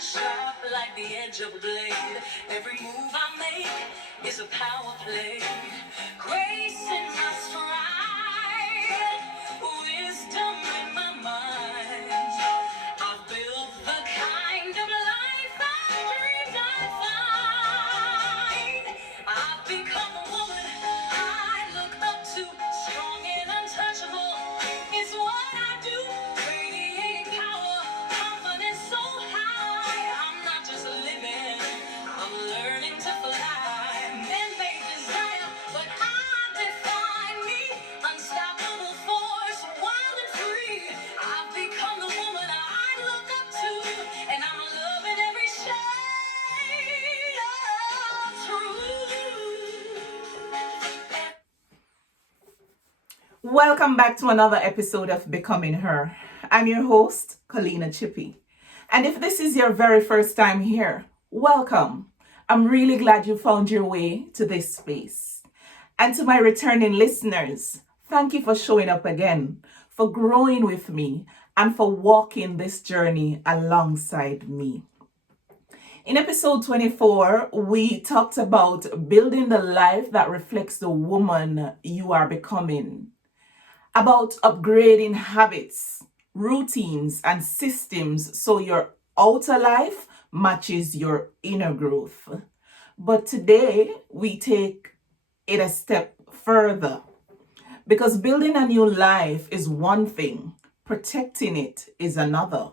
sharp like the edge of a blade. Every move I make is a power play. Grace in my stride, wisdom in my mind. I've built the kind of life I dreamed I'd find. I've become a woman I look up to, strong and untouchable. It's what I do, radiating power, confidence so high. I'm not just living, I'm learning to fly. Men may desire, but I define me. Unstoppable force, wild and free. I've become the woman I look up to, and I'm loving every shade of truth. Welcome back to another episode of Becoming Her. I'm your host, Kalina Chippy. And if this is your very first time here, welcome. I'm really glad you found your way to this space. And to my returning listeners, thank you for showing up again, for growing with me, and for walking this journey alongside me. In episode 24, we talked about building the life that reflects the woman you are becoming, about upgrading habits, routines, and systems so your outer life matches your inner growth. But today, we take it a step further, because building a new life is one thing, protecting it is another.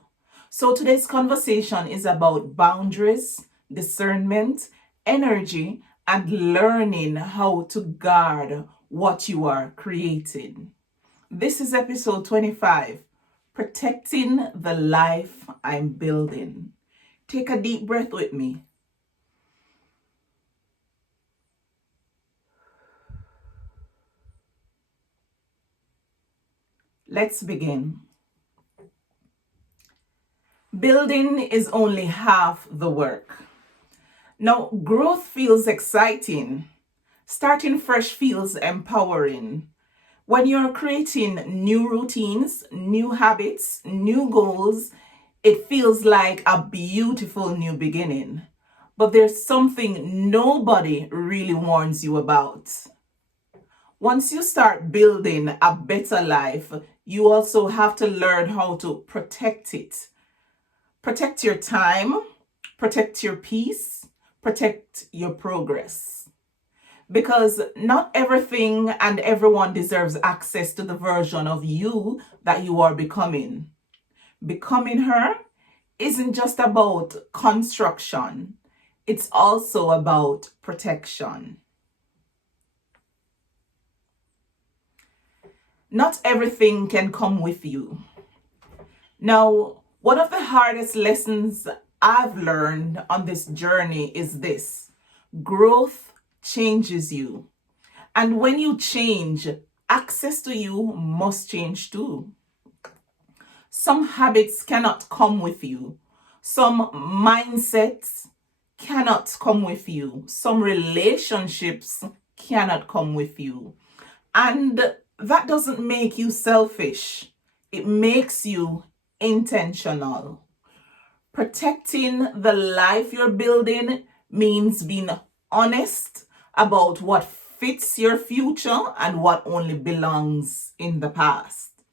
So today's conversation is about boundaries, discernment, energy, and learning how to guard what you are creating. This is episode 25, Protecting the Life I'm Building. Take a deep breath with me. Let's begin. Building is only half the work. Now, growth feels exciting. Starting fresh feels empowering. When you're creating new routines, new habits, new goals, it feels like a beautiful new beginning. But there's something nobody really warns you about. Once you start building a better life, you also have to learn how to protect it. Protect your time, protect your peace, protect your progress. Because not everything and everyone deserves access to the version of you that you are becoming. Becoming her isn't just about construction, it's also about protection. Not everything can come with you. Now, one of the hardest lessons I've learned on this journey is this: growth changes you. And when you change, access to you must change too. Some habits cannot come with you. Some mindsets cannot come with you. Some relationships cannot come with you. And that doesn't make you selfish. It makes you intentional. Protecting the life you're building means being honest about what fits your future and what only belongs in the past.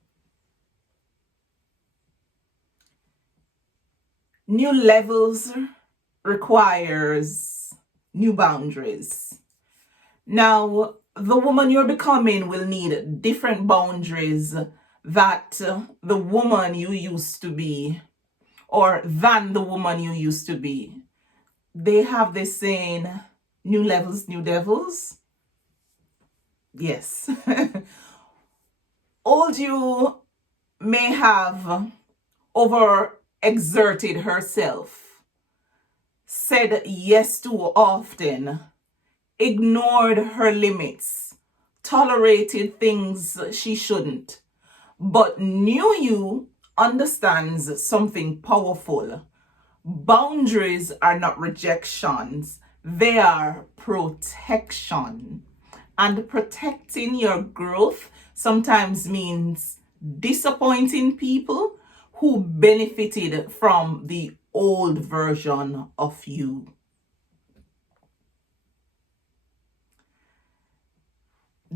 New levels requires new boundaries. Now, the woman you're becoming will need different boundaries that the woman you used to be, or than the woman you used to be. They have this saying, new levels, new devils. Yes. Old you may have overexerted herself, said yes too often, ignored her limits, tolerated things she shouldn't. But new you understands something powerful. Boundaries are not rejections, they are protection. And protecting your growth sometimes means disappointing people who benefited from the old version of you.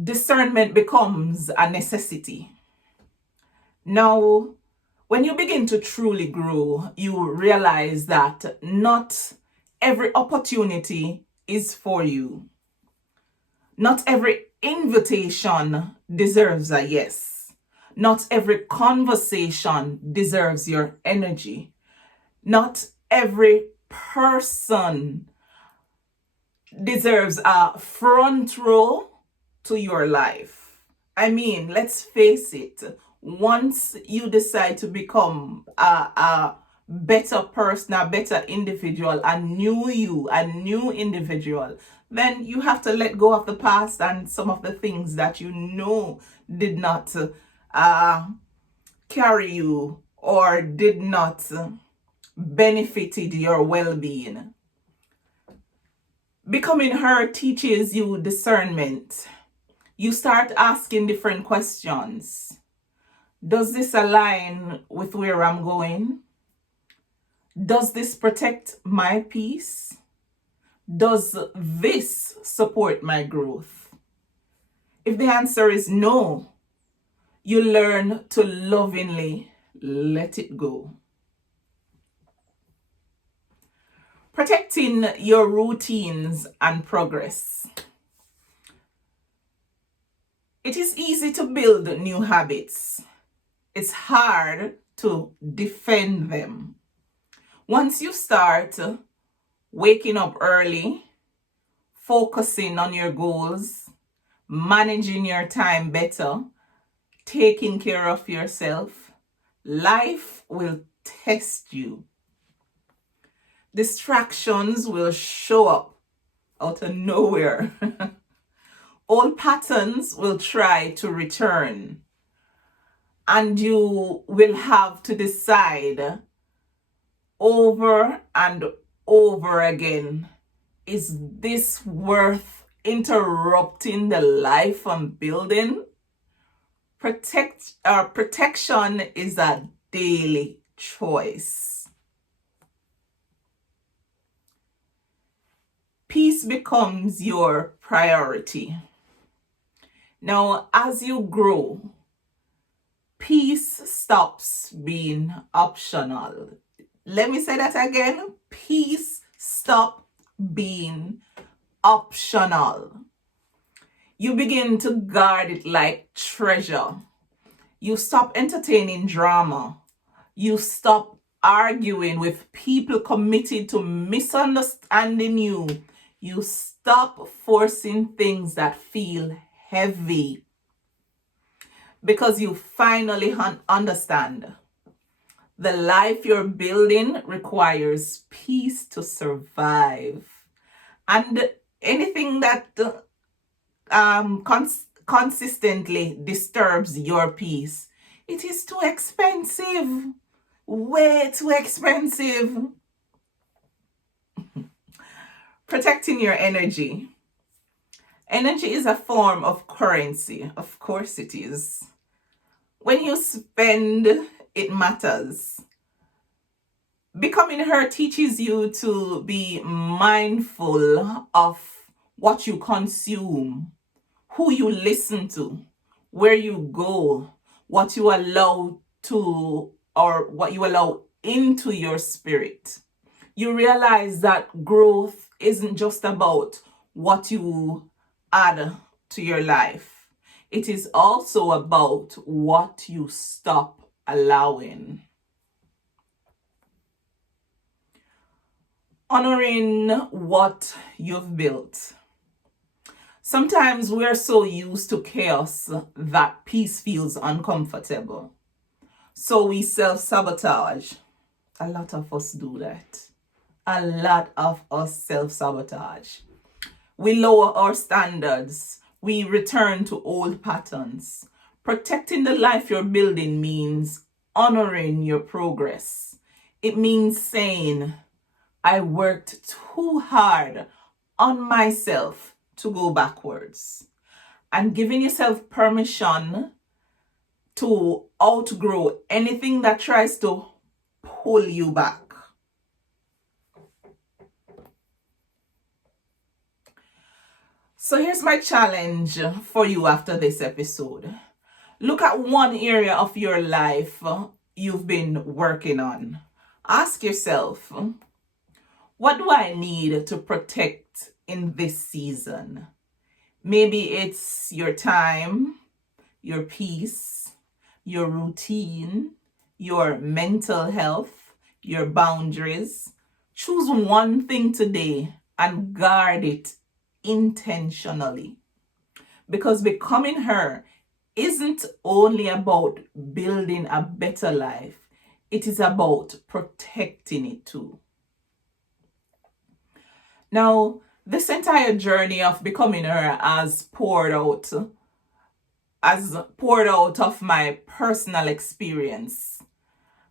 Discernment becomes a necessity. Now, when you begin to truly grow, you realize that not every opportunity is for you. Not every invitation deserves a yes. Not every conversation deserves your energy. Not every person deserves a front row to your life. I mean, let's face it, once you decide to become a better person, a better individual, a new individual, then you have to let go of the past and some of the things that you know did not carry you or did not benefited your well-being. Becoming her teaches you discernment. You start asking different questions. Does this align with where I'm going? Does this protect my peace? Does this support my growth? If the answer is no, you learn to lovingly let it go. Protecting your routines and progress. It is easy to build new habits. It's hard to defend them. Once you start waking up early, focusing on your goals, managing your time better, taking care of yourself, life will test you. Distractions will show up out of nowhere. Old patterns will try to return. And you will have to decide over and over again, is this worth interrupting the life I'm building? Protection is a daily choice. Peace becomes your priority. Now, as you grow, peace stops being optional. Let me say that again. Peace stops being optional. You begin to guard it like treasure. You stop entertaining drama. You stop arguing with people committed to misunderstanding you. You stop forcing things that feel heavy because you finally understand the life you're building requires peace to survive. And anything that consistently disturbs your peace, it is too expensive. Way too expensive. Protecting your energy. Energy is a form of currency. Of course it is. When you spend, it matters. Becoming her teaches you to be mindful of what you consume, who you listen to, where you go, what you allow to, or what you allow into your spirit. You realize that growth isn't just about what you add to your life. It is also about what you stop allowing. Honoring what you've built. Sometimes we're so used to chaos that peace feels uncomfortable. So we self-sabotage. A lot of us do that. A lot of us self-sabotage. We lower our standards. We return to old patterns. Protecting the life you're building means honoring your progress. It means saying, I worked too hard on myself to go backwards. And giving yourself permission to outgrow anything that tries to pull you back. So here's my challenge for you after this episode. Look at one area of your life you've been working on. Ask yourself, what do I need to protect in this season? Maybe it's your time, your peace, your routine, your mental health, your boundaries. Choose one thing today and guard it intentionally. Because becoming her isn't only about building a better life, it is about protecting it too. Now, this entire journey of becoming her has poured out of my personal experience.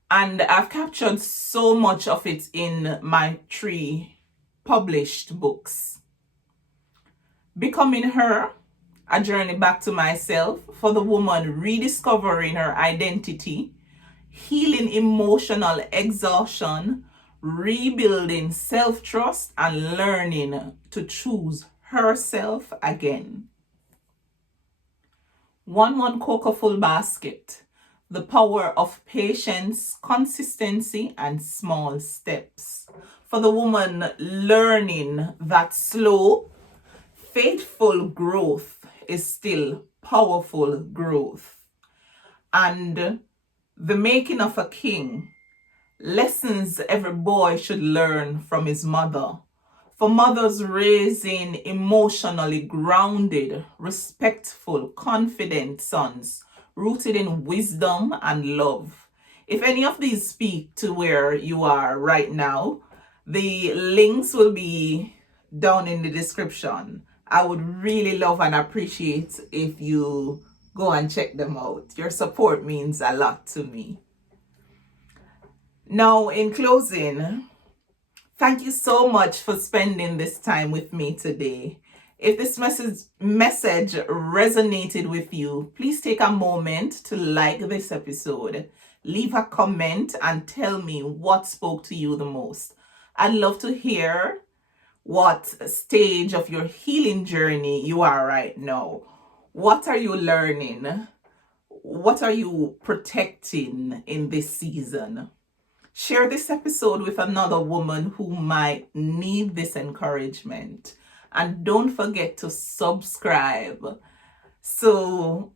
And I've captured so much of it in my 3 published books. Becoming Her, a journey back to myself for the woman rediscovering her identity, healing emotional exhaustion, rebuilding self-trust, and learning to choose herself again. One cocoa full basket. The power of patience, consistency, and small steps. For the woman learning that slow, faithful growth is still powerful growth. And the making of a king. Lessons every boy should learn from his mother. For mothers raising emotionally grounded, respectful, confident sons, rooted in wisdom and love. If any of these speak to where you are right now, the links will be down in the description. I would really love and appreciate if you go and check them out. Your support means a lot to me. Now, in closing, thank you so much for spending this time with me today. If this message resonated with you, please take a moment to like this episode. Leave a comment and tell me what spoke to you the most. I'd love to hear what stage of your healing journey you are right now. What are you learning? What are you protecting in this season? Share this episode with another woman who might need this encouragement. And don't forget to subscribe so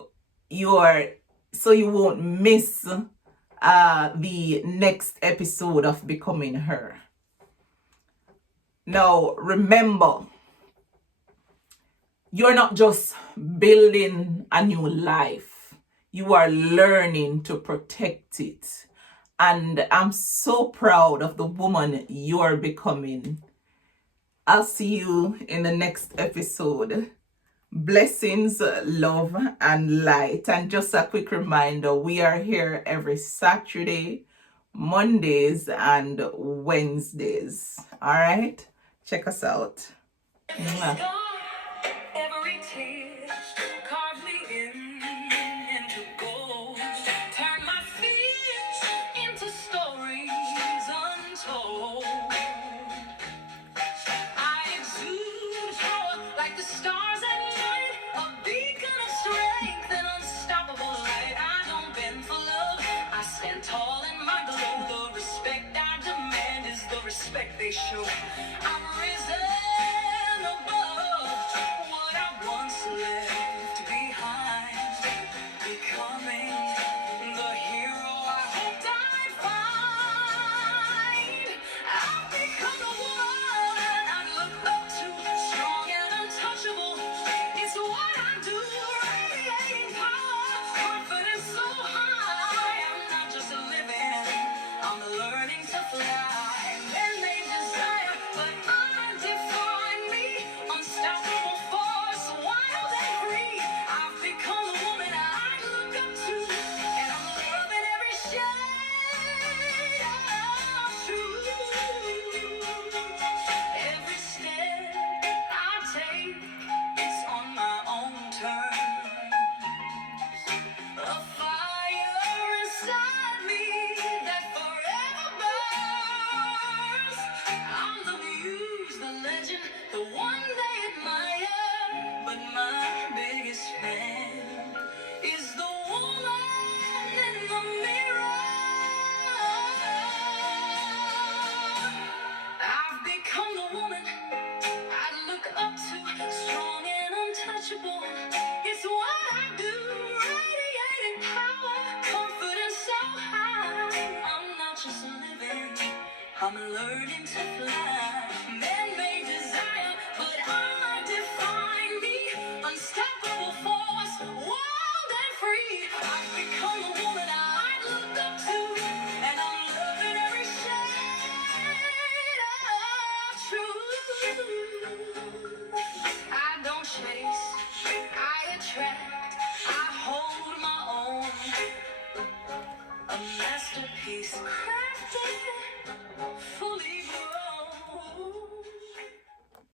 you won't miss the next episode of Becoming Her. Now, remember, you're not just building a new life. You are learning to protect it. And I'm so proud of the woman you are becoming. I'll see you in the next episode. Blessings, love, and light. And just a quick reminder, we are here every Saturday, Mondays, and Wednesdays. All right? Check us out. Mwah. Every tear carved me into gold. Turn my fears into stories untold. I exude power like the stars at night, a beacon of strength and unstoppable light. I don't bend for love, I stand tall in my glow. The respect I demand is the respect they show. I'm risen above. peace. Craft it for